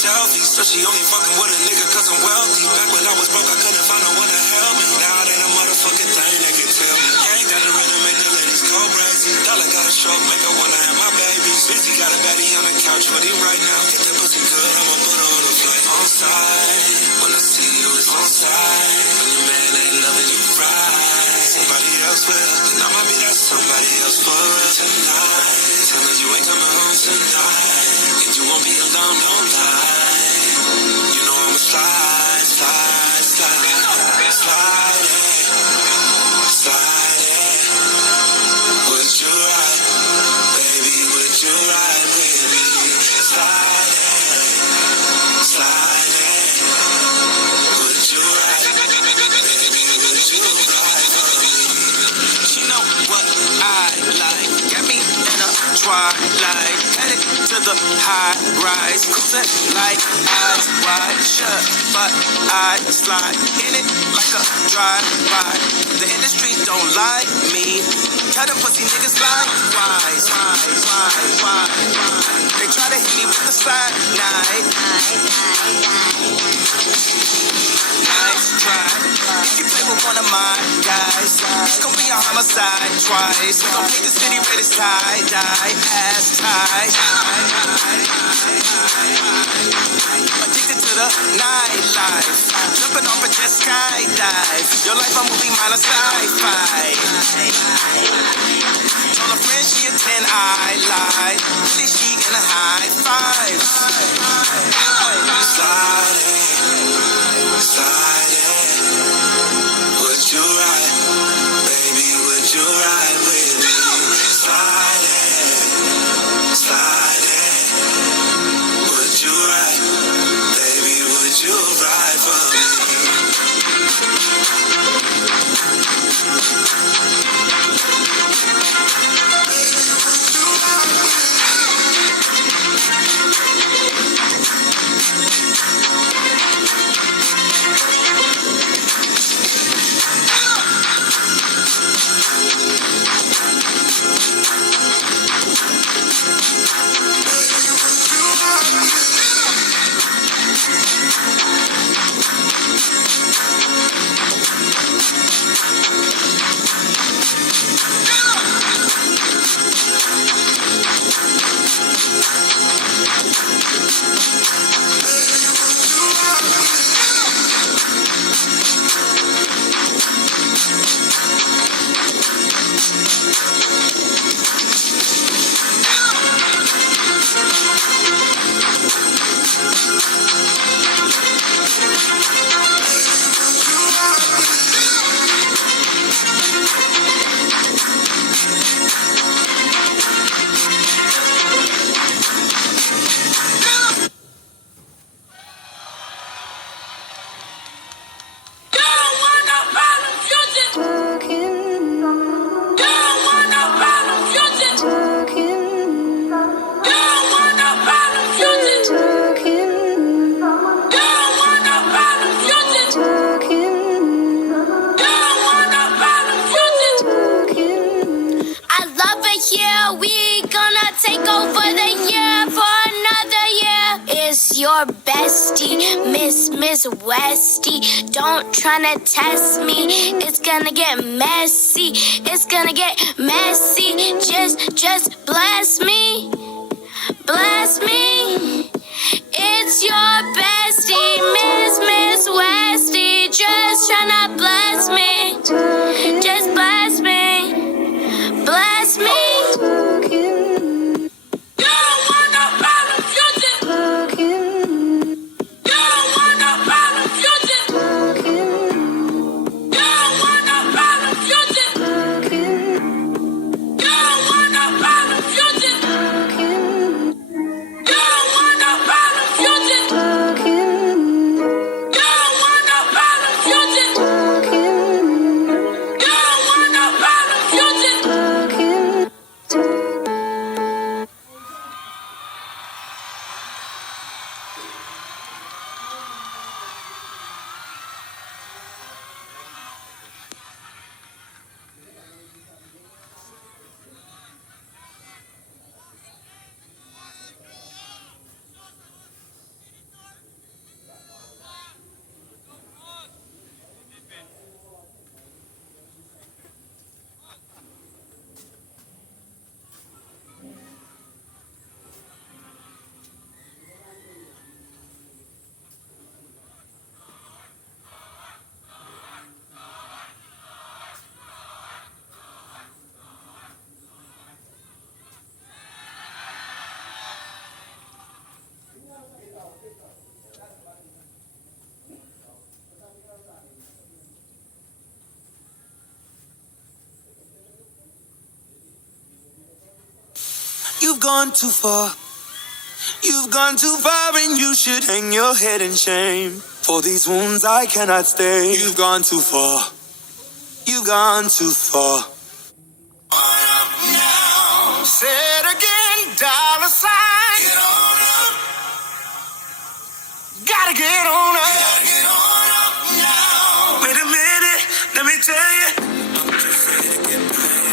selfie. So she only fucking with a nigga cause I'm wealthy. Back when I was broke, I couldn't find no one to help me. Now it ain't a motherfucking thing that can tell me. I ain't got the rhythm, make the ladies go crazy. Dollar got a stroke, make her wanna have my babies. Busy got a baddie on the couch with him right now. Get that pussy good, I'ma put her on a flight. On side, when I see you, it's on side. When your man ain't loving you right, somebody else will. And I'ma be that somebody else for real tonight. Tell her you ain't coming home tonight. And you won't be alone, don't lie. You know I'ma slide, slide, slide. Slide it, slide it. Would you ride, baby, would you ride with me? Slide it, slide it. Would you ride, baby, would you ride with me? She know what I like. Get me in a twilight, headed to the high rise, cruising like eyes wide shut, but I slide in it like a drive-by. The industry don't like me. Tell them pussy niggas likewise. They try to hit me with the slide night. Nice try. If you play with one of my guys, it's gonna be a homicide twice. We gon' paint the city red as tie-dye, ass tie. Addicted to the nightlife, jumping off a jet skydive. Your life a movie, mine a sci-fi. Told a friend she a 10, I lied. Really she in a high five. Slide it, slide it. Would you ride, baby, would you ride with me? Slide it, slide it. Would you ride, baby, would you ride for me? Your bestie, Miss Westie, don't tryna test me. It's gonna get messy. It's gonna get messy. Just bless me, bless me. It's your bestie, Miss Westie, just tryna bless me. Just bless me, bless me. You've gone too far. You've gone too far and you should hang your head in shame. For these wounds I cannot stay. You've gone too far. You've gone too far. On up now. Say it again, dollar sign. Get on up. Gotta get on up. Gotta get on up now. Wait a minute, let me tell you. I'm just here to get paid.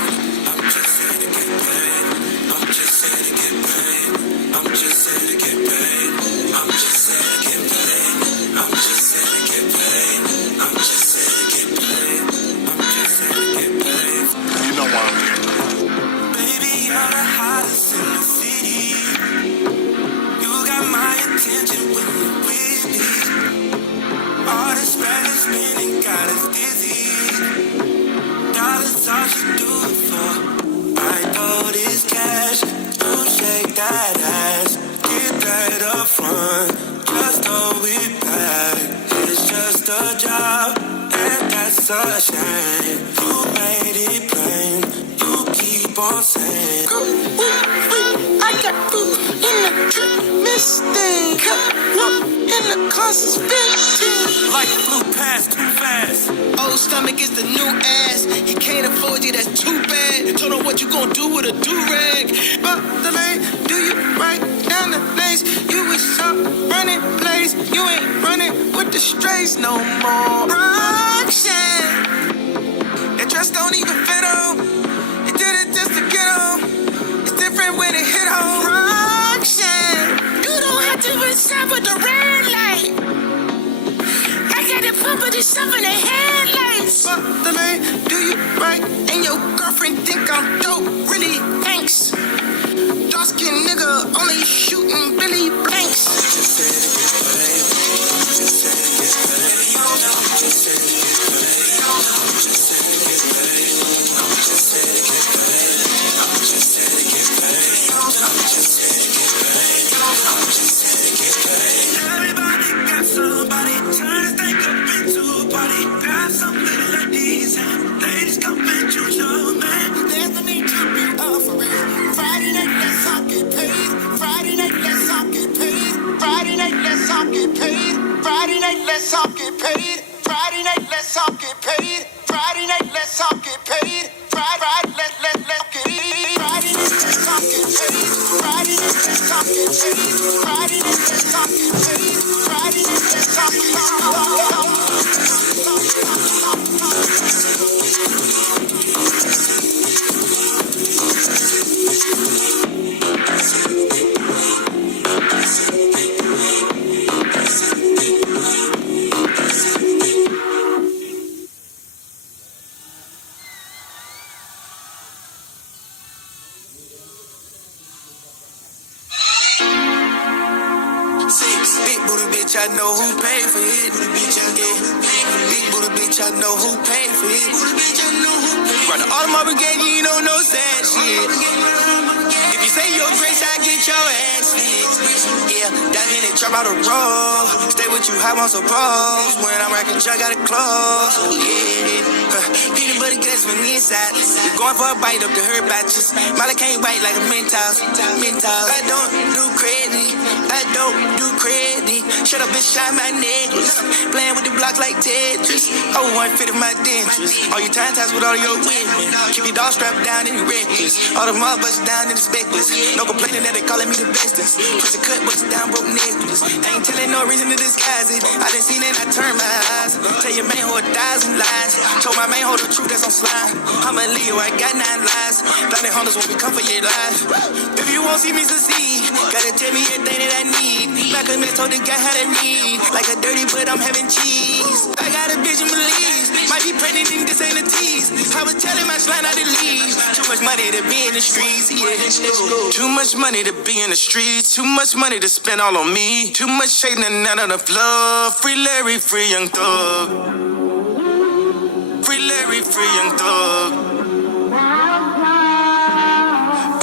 I'm just here to get paid. I'm just here to get paid. I'm just here to get paid. I'm just here to get paid. I'm just here to get paid. I'm just here to get paid. I'm just here to get paid. You know why I'm here. Baby, you're the hottest in the city. You got my attention when you're with me. All the Spanish spinning got us dizzy. Dollars all you do it for. I know this cash. You shake that ass. Get that up front. Just throw it back. It's just a job. And that's a shame. You made it plain. You keep on saying. I got food in the drip. Mistake. In the closet, spin. Like flew past too fast. Old stomach is the new ass. He can't afford you, that's too bad. Told him what you gonna do with a do-rag. But the lane, do you right down the lanes? You was up running plays. You ain't running with the strays no more. Roxanne, that dress don't even fit on. You did it just to get on. It's different when it hit home. Roxanne, You don't have to reserve with the red light. I got the pump of the stuff in the headlights. but the lane, do you right? And your girlfriend think I'm dope, really? Thanks. Dark-skinned nigga only shooting Billy Blanks. Everybody got somebody trying to think up into a party. Got some little ladies and ladies come and choose your man. There's the need to be offering. Friday night, let's all get paid. Friday night, let's all get paid. Friday night, let's all get paid. Friday night, let's all get paid. Friday night, let's all get paid. Friday night, let's all get paid. Friday, let's get paid. Friday night, let's all get paid. Friday night, let's all get paid. Friday night, let's all get paid. Friday night, let's all Big booty bitch, I know who paid for it. Big booty bitch, I know who paid for it. Run the Audemars Brigade, you don't know sad shit. If you say your grace, I get your ass hit. Yeah, dive in and drop out a roll. Stay with you, I want some pros. When I'm rocking, I got it close. Peanut butter guts from the inside. You're going for a bite up to her batches. Molly can't bite like a Mentos. I don't do crazy. I don't do crazy. Shut up, bitch, shine my necklace. Playing with the block like Tetris. Oh, one fit of my dentures. All you time ties with all your women. Keep your dog strapped down and you reckless. All the motherfuckers down in the speckless. No complaining that they calling me the bestest. Push a cut, but it's down broke necklace. I ain't telling no reason to disguise it. I done seen it, I turn my eyes. Tell your main hoe 1,000 lies. Told my main hoe the truth that's on slime. I'm a Leo, I got 9 lies. Blinded hunters when we come for your life. If you won't see me succeed, gotta tell me everything that I need. Like a man told the guy how to read. Like a dirty, but I'm having cheese. I got a bitch in Belize. Might be pregnant and this ain't a tease. I was telling my slime not to leave. Too much money to be in the streets, yeah. Too much money to be in the streets. Too much money to spend all on me. Too much shade and none of the flow. Free Larry, free Young Thug. Free Larry, free Young Thug.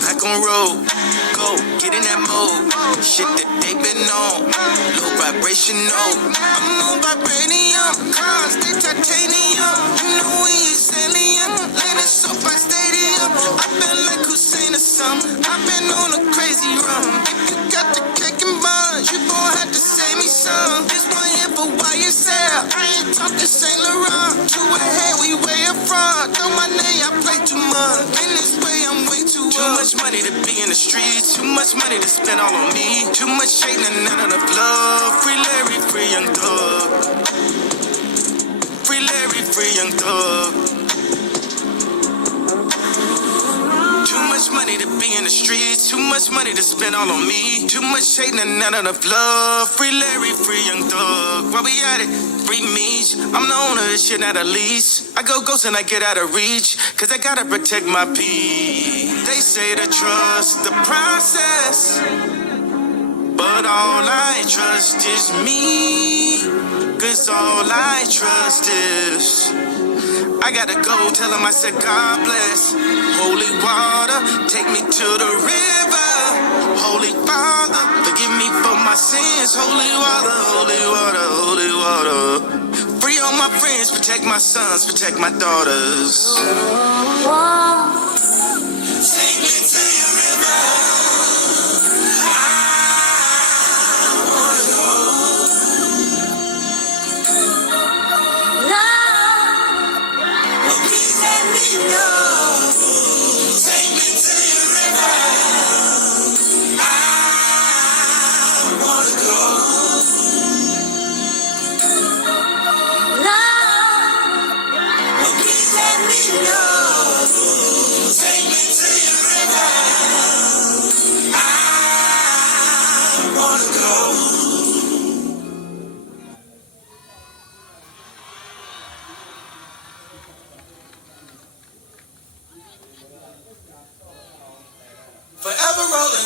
Back on road, go, get in that mode. Shit that they been on, low vibration, no. I'm on vibranium, cars, they titanium. You know we is alien, landing so by stadium. I feel like Hussein or something. something. I've been on a crazy run. If you got the cake and buns, you gon' have to save me some. This one here for YSL. I ain't talking Saint Laurent. Two ahead, we way up front. Know my name, I play too much. In this way, I'm way too much money to be in the streets. Too much money to spend all on me. Too much shade and none of the love. Free Larry, free Young Thug. Free Larry, free Young Thug. Too much money to be in the streets. Too much money to spend all on me. Too much shade and none of the love. Free Larry, free Young Thug. While we at it, free Meech. I'm the owner of this shit, not a lease. I go ghost and I get out of reach. Cause I gotta protect my peace. They say to trust the process. But all I trust is me. Cause all I trust is I gotta go tell him I said God bless. Holy water, take me to the river. Holy Father, forgive me for my sins. Holy water, holy water, holy water. Free all my friends, protect my sons, protect my daughters. Take me to your river. I wanna go. Please let me know. Take me to your river. I wanna go. Please let me know. Take me to your river. I wanna go. Forever rolling.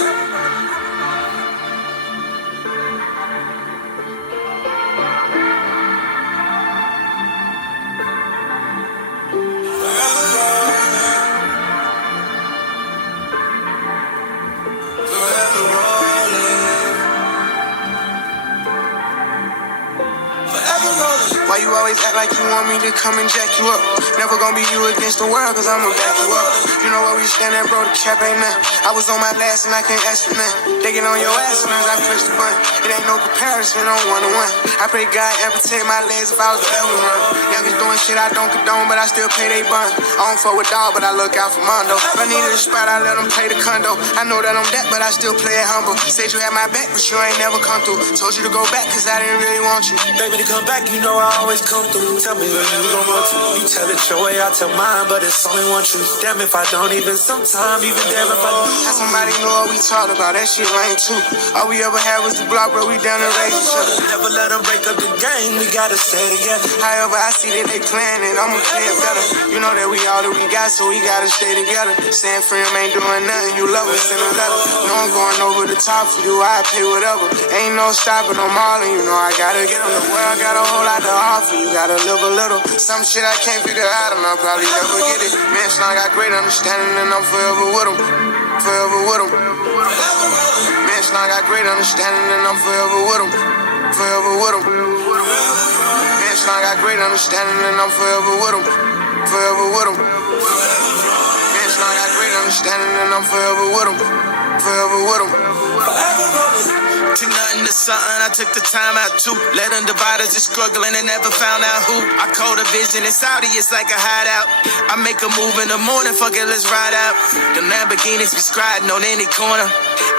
Why you always act like you want me to come and jack you up? Never gonna be you against the world, cause I'ma back you up. You know where we stand at, bro, the cap ain't nothing. I was on my last and I can't ask for nothing. They get on your ass as soon as I push the button. It ain't no comparison on one-on-one. I pray God amputate my legs if I was to ever run. Youngest doing shit I don't condone, but I still pay they bun. I don't fuck with dog, but I look out for Mondo. If I needed a spot, I let them pay the condo. I know that I'm that, but I still play it humble. Said you had my back, but you ain't never come through. Told you to go back, cause I didn't really want you. Baby, to come back, you know I always come through. Tell me when you gon' want to. You tell it your way, I tell mine, but it's only one truth. Damn if I don't even sometime, even damn if I do. How somebody know what we talked about, that shit lame too. All we ever had was the block, bro, we down to raise each other. Never let them break up the game, we gotta stay together. However, I see that they playing it, I'ma play it better. You know that we all that we got, so we gotta stay together. Saying friend ain't doing nothing, you love us in a letter. No, I'm going over the top for you, I pay whatever. Ain't no stopping, I'm all in, you know I gotta get on the world, got a whole lot to offer, you gotta live a little. Some shit I can't figure out and I'll probably never get it. Man, I got great understanding and I'm forever with him. Forever with him. Man, I got great understanding and I'm forever with him. Forever with him. Man, I got great understanding and I'm forever with him. Forever with him. Man, I got great understanding and I'm forever with him. Forever with him. To nothing to something, I took the time out to let them divide us, just struggling and never found out who. I called a vision in Saudi, it's like a hideout. I make a move in the morning, fuck it, let's ride out. The Lamborghinis be scribing on any corner.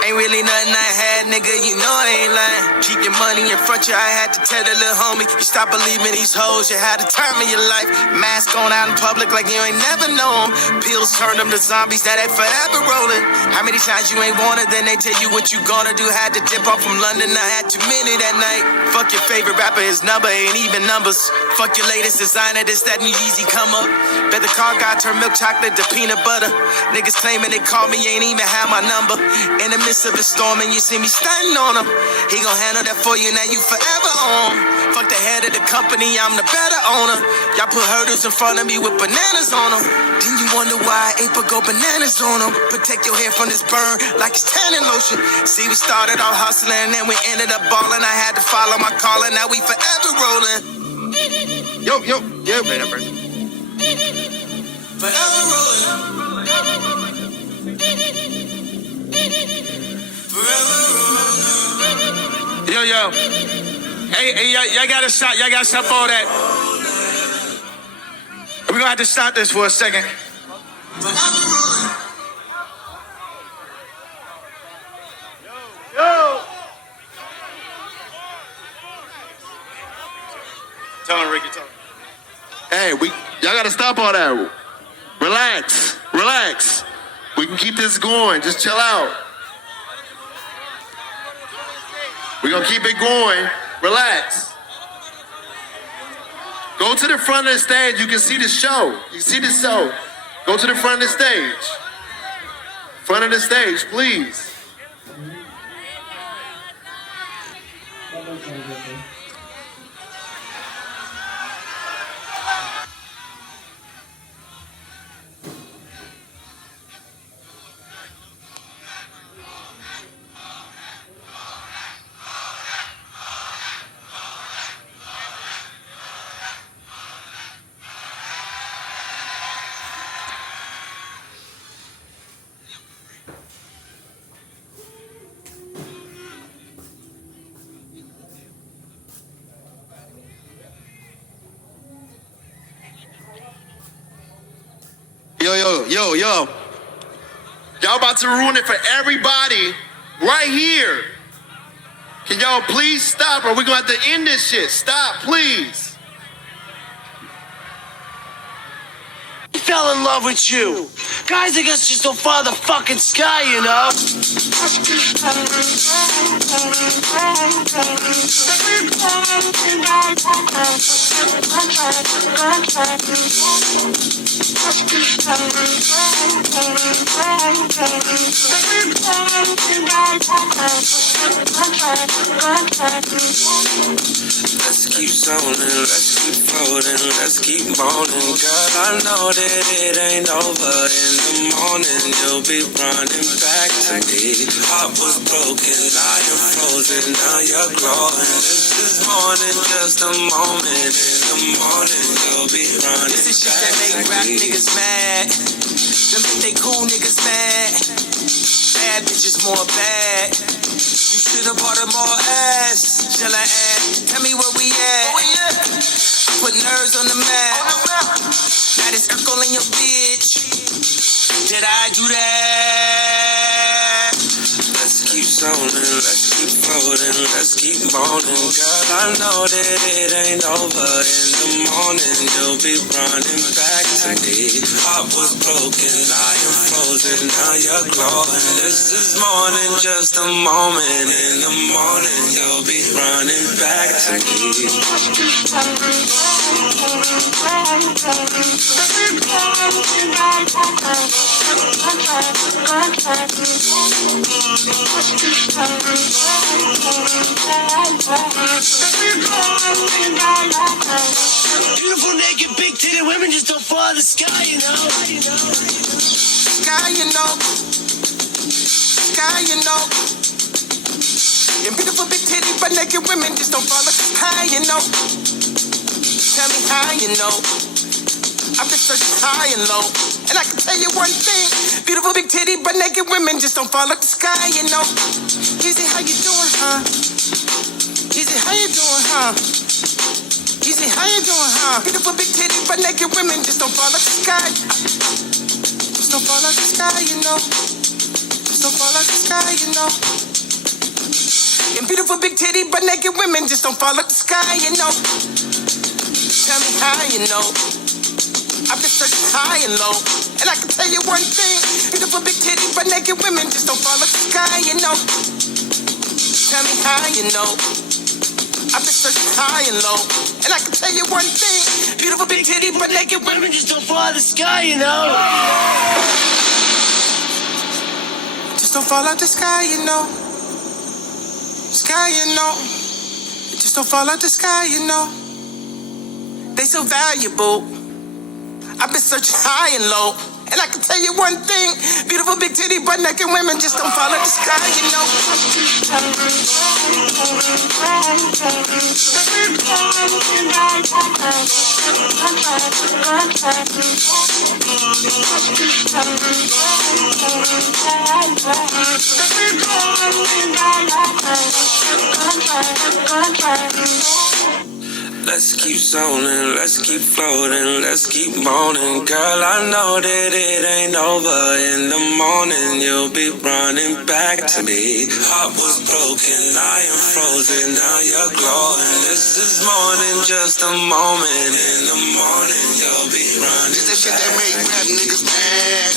Ain't really nothing I had, nigga, you know I ain't lying. Keep your money in front you, I had to tell the little homie. You stop believing these hoes, you had to turn in your life. Mask on out in public like you ain't never known. Pills turn them to zombies, now they forever rolling. How many times you ain't wanted, then they tell you what you gonna do. Had to dip off from London, I had too many that night. Fuck your favorite rapper, his number ain't even numbers. Fuck your latest designer, this that new Yeezy come up. Bet the car guy turn milk chocolate to peanut butter. Niggas claiming they call me, ain't even have my number. In the midst of a storm and you see me standing on him. He gon' handle that for you, now you forever on. Fuck the head of the company, I'm the better owner. Y'all put hurdles in front of me with bananas on them. Then you wonder why I ain't put go bananas on them. Protect your hair from this burn like it's tanning lotion. See, we started off hustling and we ended up balling. I had to follow my calling, now we forever rolling. Yo, yeah, play that first. Forever rolling. Yo. Hey, y'all gotta stop. Y'all gotta stop all that. We're gonna have to stop this for a second. Yo. Tell him, Ricky, tell him. Hey, y'all gotta stop all that. Relax. We can keep this going. Just chill out. We're gonna keep it going. Relax. Go to the front of the stage. You can see the show. You see the show. Go to the front of the stage. Front of the stage, please. Yo. Y'all about to ruin it for everybody right here. Can y'all please stop or we're gonna have to end this shit? Stop, please. I fell in love with you. Guys, I guess just don't follow the fucking sky, you know? Let's keep zoning, let's keep floating, let's keep moaning. Girl, I know that it ain't over. In the morning, you'll be running back to me. Heart was broken, now you're frozen, now you're glowing. This morning, just a moment. In the morning, you'll be running This is shit back that make to rap me. niggas mad. Them think they cool niggas mad. Bad bitches more bad. You should've bought her more ass. Shall I add? Tell me where we at. I put nerves on the map. Now this circle in your bitch. Did I do that? Let's keep zoning, let's keep floating, let's keep moaning. Girl, I know that it ain't over. In the morning, you'll be running back to me. Heart was broken, now you're frozen, now you're glowing. This is more than just a moment. In the morning, you'll be running back to me. Beautiful naked big titted women just don't fall the sky, you know. Sky, you know. Sky, you know. And beautiful big titty but naked women just don't fall the sky, you know. Tell me how you know. I've been searching high and low. And I can tell you one thing. Beautiful big titty but naked women just don't fall like the sky, you know. Easy, how you doing, huh? Easy, how you doing, huh? Easy, how you doing, huh? Beautiful big titty but naked women just don't fall like the sky. Just don't fall like the sky, you know. Just don't fall like the sky, you know. And beautiful big titty but naked women just don't fall like the sky, you know. Tell me how you know. I've been searching high and low. And I can tell you one thing. Beautiful big titty but naked women just don't fall like the sky, you know. Tell me how you know. I've been searching high and low. And I can tell you one thing. Beautiful big titty but naked women just don't fall out the sky, you know. Just don't fall out the sky, you know. Sky, you know. Just don't fall out the sky, you know. They so valuable. I've been searching high and low. And I can tell you one thing. Beautiful big titty but naked women just don't fall out the sky, you know. Let's keep zoning, let's keep floating, let's keep moaning. Girl, I know that it ain't over. In the morning, you'll be running back to me. Heart was broken, I am frozen, now you're glowing. This is more than just a moment. In the morning, you'll be running. This that shit that make rap niggas mad.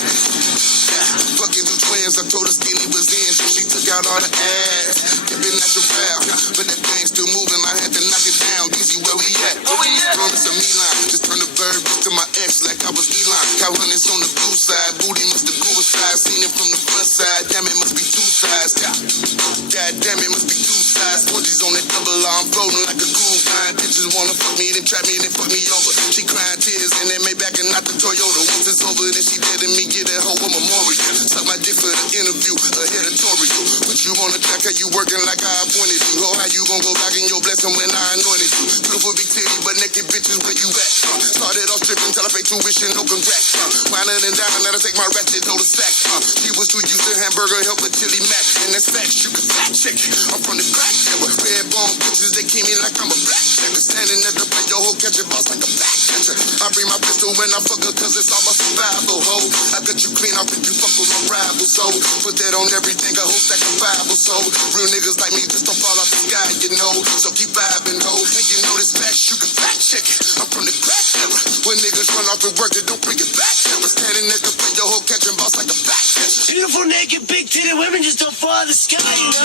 Yeah, fucking two twins, I told her Skinny was in, so she took out all the ass. Kept it natural, but that thing still moving, I had to knock it down. Easy, where we at? Promise a me line, just turn the verb to my ex like I was Elon. Cow hunters on the blue side, booty must have good side. Seen it from the front side, damn it must be two sides. God damn it must be two sides. Forties on that double R, I'm floating like a cool guy. Bitches wanna fuck me, then trap me, then fuck me over. She crying tears and then made back and not the Toyota. Once it's over, then she dead to me, get that hoe a memorial. Suck my dick for the interview, a editorial. Put you on the track, how you working like I appointed you. Ho, how you gon' go back in your blessing when I anointed you? Beautiful big titty, but naked bitches, where you at? Started off tripping till I paid tuition, no congrats. Winding and down, now I take my ratchet, hold a sack. She was too used to hamburger, help with chili mac. And that's facts, you can fact check it. I'm from the crack era. Red bone bitches, they keep me like I'm a black checker. Standing at the plate, your hoe catch a boss like a back catcher. I bring my pistol when I fuck her, cause it's all my survival, ho. I cut you clean off if you fuck with my rival, so put that on everything, a whole stack of Bible, so real niggas like me just don't fall off the sky, you know. So keep vibing, ho. And you know this facts, you can fact check it. I'm from the crack era. When niggas run off and work, they don't bring it back ever. Standing at the plate, your hoe catching boss like a back catcher. Beautiful, naked, big titted women just don't fall out of the sky, you know.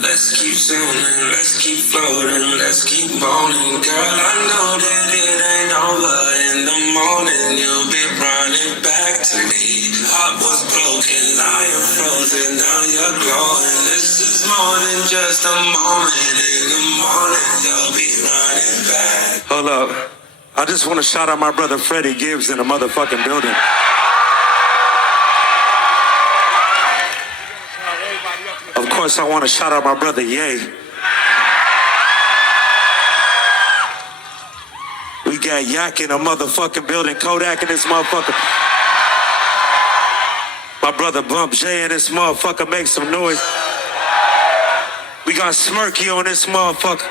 Let's keep zooming, let's keep floating, let's keep moaning. Girl, I know that it ain't over. In the morning, you'll be running back to me. Heart was broken, I am frozen, now you're glowing. This is more than just a moment. In the morning, you'll be running back. Hold up. I just want to shout out my brother Freddie Gibbs in the motherfucking building. Of course, I want to shout out my brother Ye. We got Yak in the motherfucking building, Kodak in this motherfucker. My brother Bump J in this motherfucker, make some noise. We got Smirky on this motherfucker.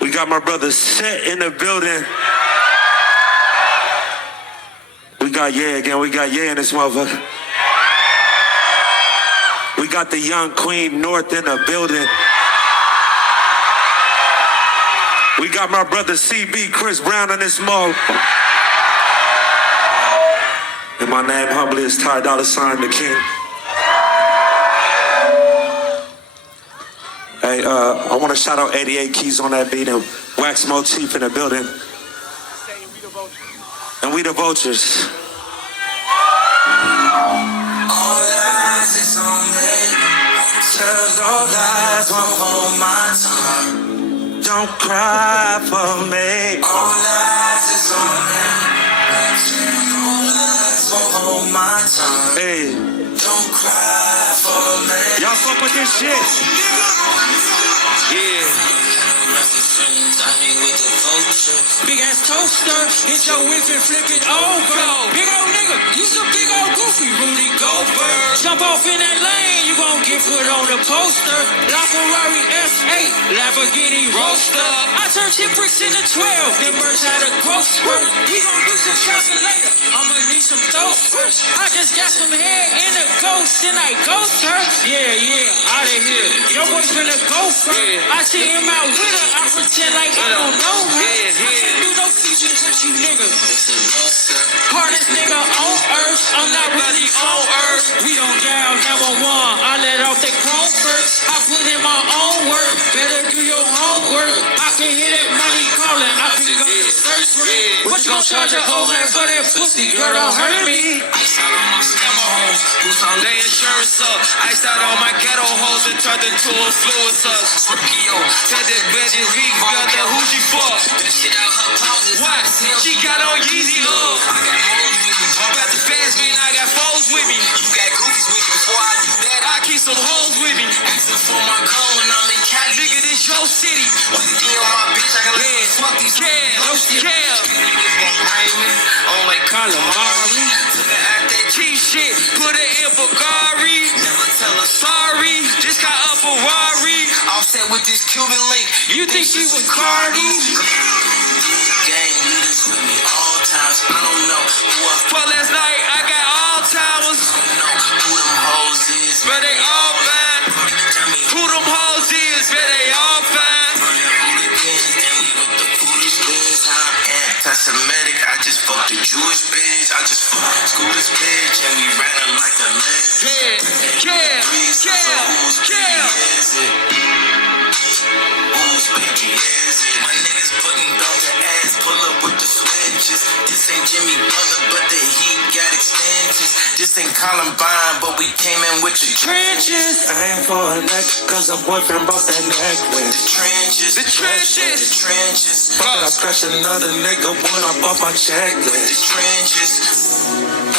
We got my brother Set in the building. We got Ye again, we got Ye in this motherfucker. We got the young Queen North in the building. We got my brother CB, Chris Brown in this motherfucker. And my name humbly is Ty Dolla $ign the King. Hey, I want to shout out 88 Keys on that beat and Wax Motif in the building. And we the Vultures. All eyes is on me. Turns all eyes won't hold my tongue. Don't cry for me. All eyes is on me. All eyes won't hold my tongue. Hey, Don't cry for me. y'all fuck with this shit. Yeah. I hang with the vulture. Big ass toaster, hit your whip and flip it over. Big old nigga, you some big old goofy Rudy Goldberg. Jump off in that lane, you gon' get put on the poster. LaFerrari F8, Lamborghini Roadster. I turn chip bricks into 12, then merge out a growth spurt. We gon' do some shopping later, I'ma need some throat first. I just got some hair in a ghost, and I ghost her. Yeah, out of here. Your boy finna go first. I see him out with her, I pretend like I don't know her. I can't do no features with you niggas. Hardest nigga on earth, I'm not really on earth. We don't dial 911, I let off the chrome first. I put in my own work, better do your homework. I can hear that money calling, I pick up the search ring. What you gon' charge a old man for that pussy? Girl, don't hurt me. I saw on my stem hoes. Boots on their insurance up. Iced out all my ghetto hoes and turned into influencers. Tell this bitch is weak, got the who she for. What? She got on Yeezy up. I got hoes with me. I'm about to fast me, I got foes with me. You got goofies with me. Before I do that, I keep some hoes with me. Asking for my gun when I'm in Cali. Nigga, this your city. When you get on my bitch, I can let you fuck these on like calamari. Took her out that G shit, put her in Bulgari. Never tell her sorry, just got a Ferrari. Offset with this Cuban link. You think she was Cardi? Gang leaders with me all times. I don't know who I fuck last night. I got all timers. I don't know who them hoes is, but they all fine. Who them hoes is, but they all fine. Anti-Semitic, I just fucked the Jewish bitch. I just fucked school's bitch, and we ran her like a leg. Yeah. Whose baby is it? My niggas putting belt to ass, pull up with the switches. This ain't Jimmy Butler, but the heat got extensions. This ain't Columbine, but we came in with the trenches. I ain't for a neck, cause her boyfriend bought that necklace. The trenches. Fuck, I scratched another nigga when I bought my checklist. The trenches.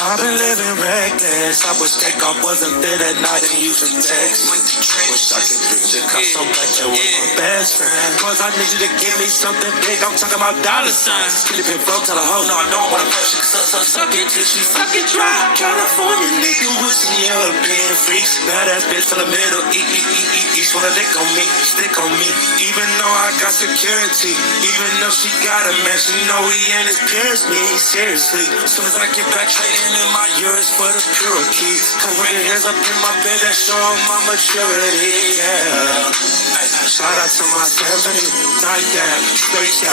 I've been living reckless. I wish takeoff wasn't there that night and using text. With the Wish I trenches. could picture cause so much that was my best friend. Cause I need you to give me something big. I'm talking about dollar signs. Get it been broke, tell her, oh no, I don't wanna push it. Suck it till she suck it dry. California nigga with some European freaks. Badass bitch from the middle. East wanna lick on me, stick on me. Even though I got security, even though she got a man, she know he ain't as good as me. Seriously, as soon as I get back, trading in my euros for the pure keys. Come with your hands up in my bed, that show my maturity. Yeah. Shout out to my family, night down, straight out.